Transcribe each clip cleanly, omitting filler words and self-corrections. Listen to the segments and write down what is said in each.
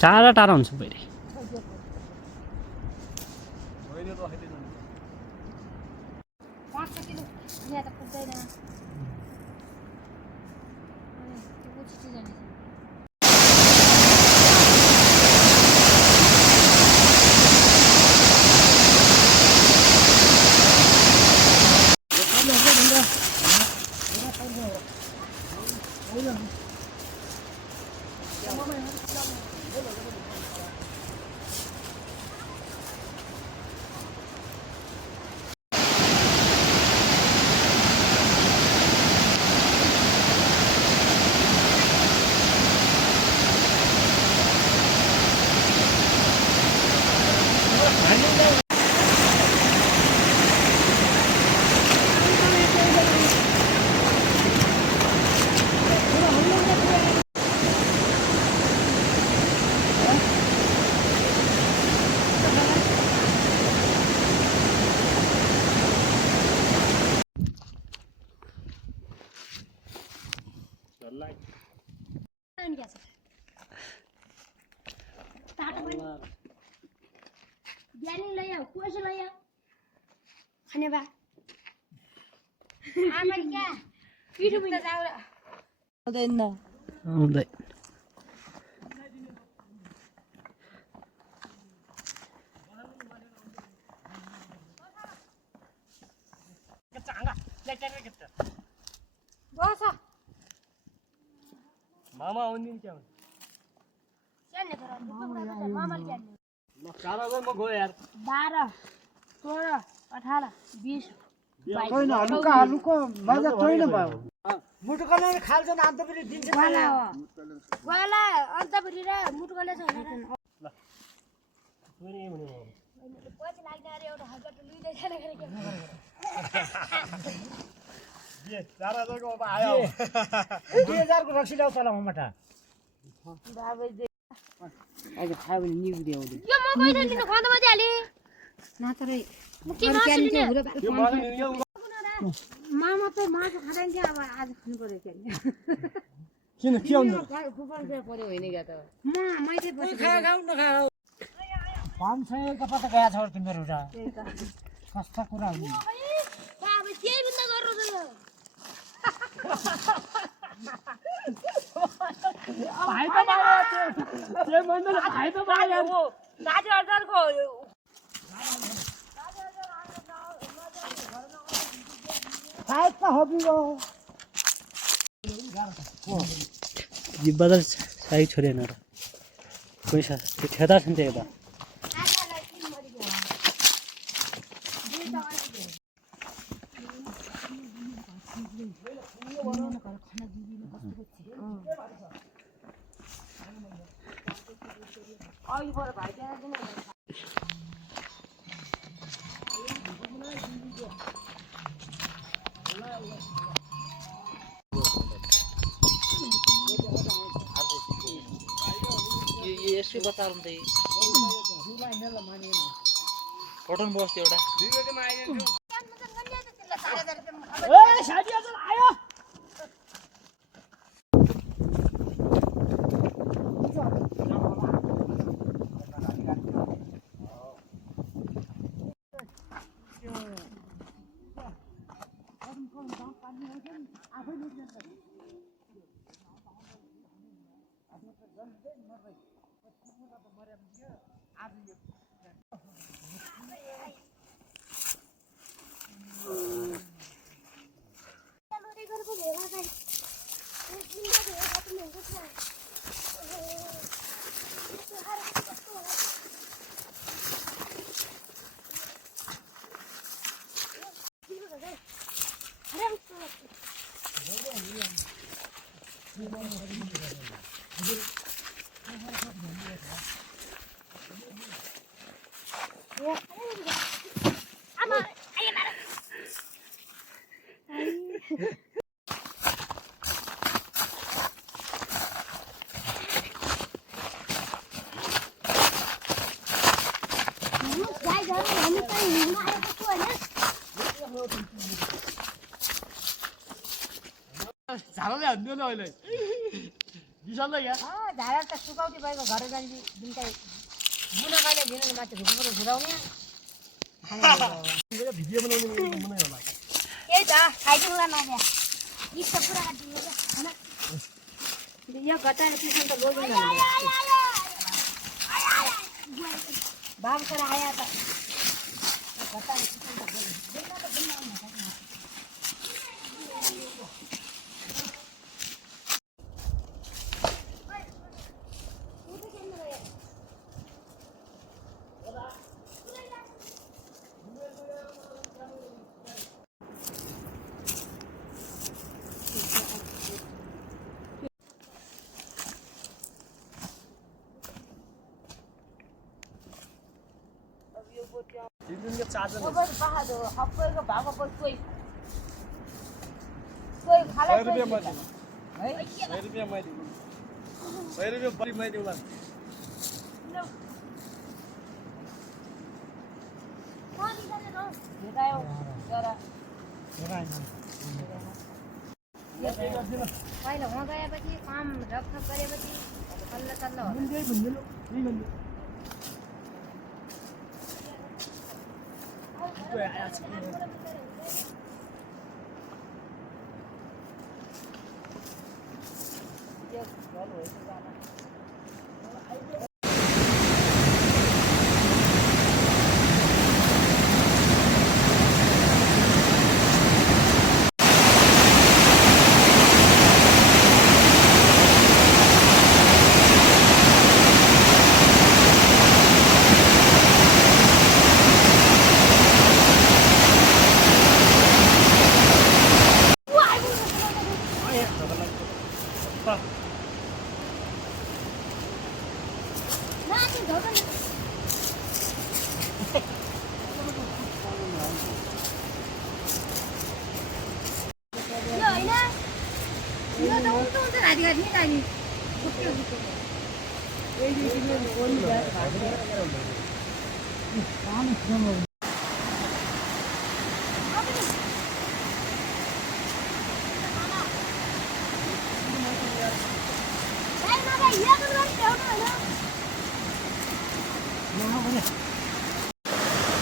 टाढा टाढा हुन्छ फेरि मामा आउने क्या म गयो यार 12 16 18 20 होइन हलुको मजा छैन भयो मुटुकले खाल्छ न अन्त पनि दिन्छ वाला वाला अन्त फेरि र मुटुकले छैन ल पनि भने पछि लाग्ने अरे एउटा हजार लिँदै छैन गरे के ये 4000 को अब आयो 2000 को रक्सी ल्याउ तल मटा बाबे दे अहिले खायो भने निउदे आउँदै यो म पैसा लिनु खाँदा मजा हाले नातरै म के मासु लिने यो मलाई यो मामा त मासु खाँदैन थियो अब आज खानु पर्यो के किन के आउँदैन फुफल चाहिँ पर्यो होइन क्या त मैले पछि खाऊ न खाऊ 500 को पत्ता गया छ तिम्रो उडा सस्ता कुरा हो बाबे के बिन्दा गर्नु भाइ त बायो त्यो भन्दैन भाइ त बायो हो 6000 को खाए त हबियो जिब्बादा साइ छोडेन र पैसा त्यो ठेदा छ नि त यता यसो बताउँ त कटन बस्यो एउटा ए साथी आज आयो हान्दियो न अहिले बिसल्दै क्या झारेर त सुकाउटी भएको घर जान्छ जुन चाहिँ मुना कहिले दिनु माथि घुम्नु घुराउने भिडियो बनाउने बनाइ होला यही त खाइदिउँला नभ्या यी त पुरा काटिदिनु क्या हैन यो घटाएर पिसन त लोगिन बाबु सर आया त घटाएर पिसन त लोगिन देख्न त बिना आउनु दिनको चार्जर सबै बहादो सबैको भागो कोही कोही खाला 100 रुपैयाँ मै दिनु है 100 रुपैयाँ मै दिनु 100 रुपैयाँ बढी मै दिउँला भेटायो जरा पहिला वहाँ गएपछि काम रकथक गरेपछि तल्लो तल्लो यही भन्दिनु यही भन्दिनु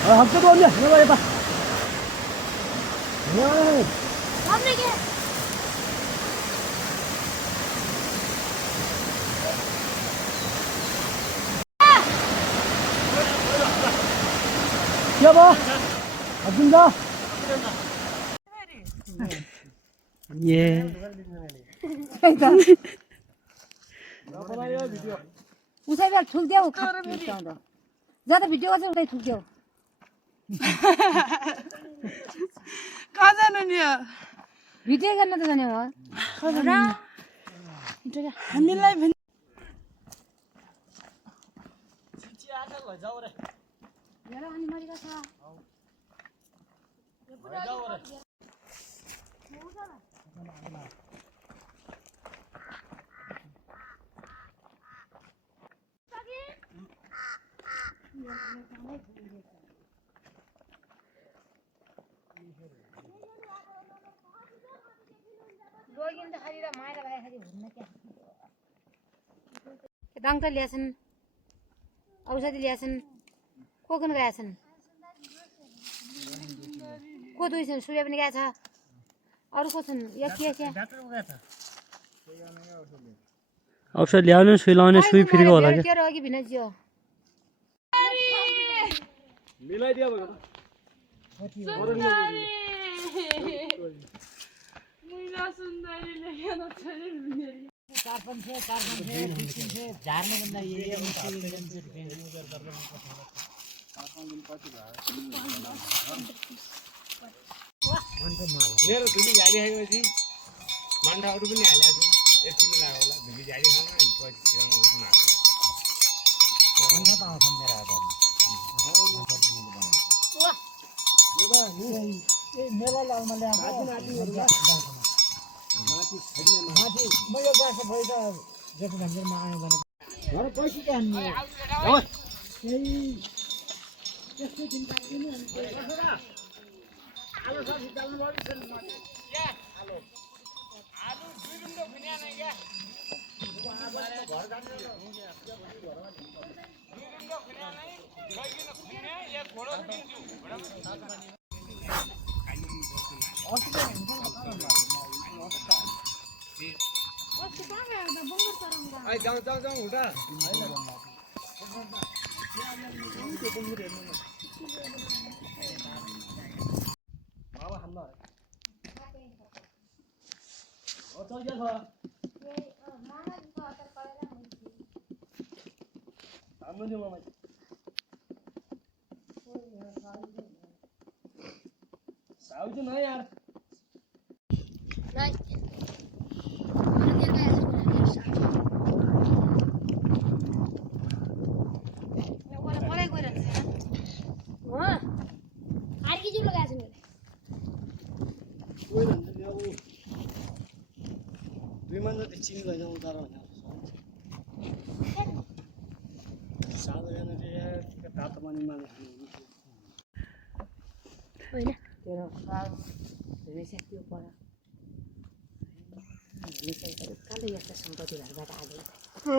हप्ता तो आम्ही हे बघा क्या बा अर्जुन दा ये उसै बेला ठुक देऊ ज्यादा भिडियो गर्छ उतै ठुक देऊ कहाँ जानु नि भिडियो गर्न त जाने हो हामीलाई अनि मरिका छ लोगिन त खाली माया भाइ खाली हुन्न क्या डङ्टर ल्याछन् औषधि ल्याछन् कोकन गएका छन् को दुई छन् सूर्य पनि गएको छ अरू को छन् या के औषध ल्याउनु सुई लाउने सुई फ्रीको होला के के अघि भिन जियो मिलाइदियो झार्ने भन्दा मेरो धुली झारिसकेपछि मान्छेहरू पनि हालेको छु यति मिलाएको होला धुली झारिखाउन अनि पछि छिराउनु उठ्नु आलु आई जाऊ जाऊ जाऊ उठा सावजी नाही यार नाही मला ते काय मला कोरा हो आर की जुल गायचं नाही कोही भन्दैन अब विमान जति चिनी लैजाउँ उतार भने साधारण तातो पानीमा होइन तेरो रहेछ त्यो पर कालो यस्ता सम्पत्तिहरूबाट आएको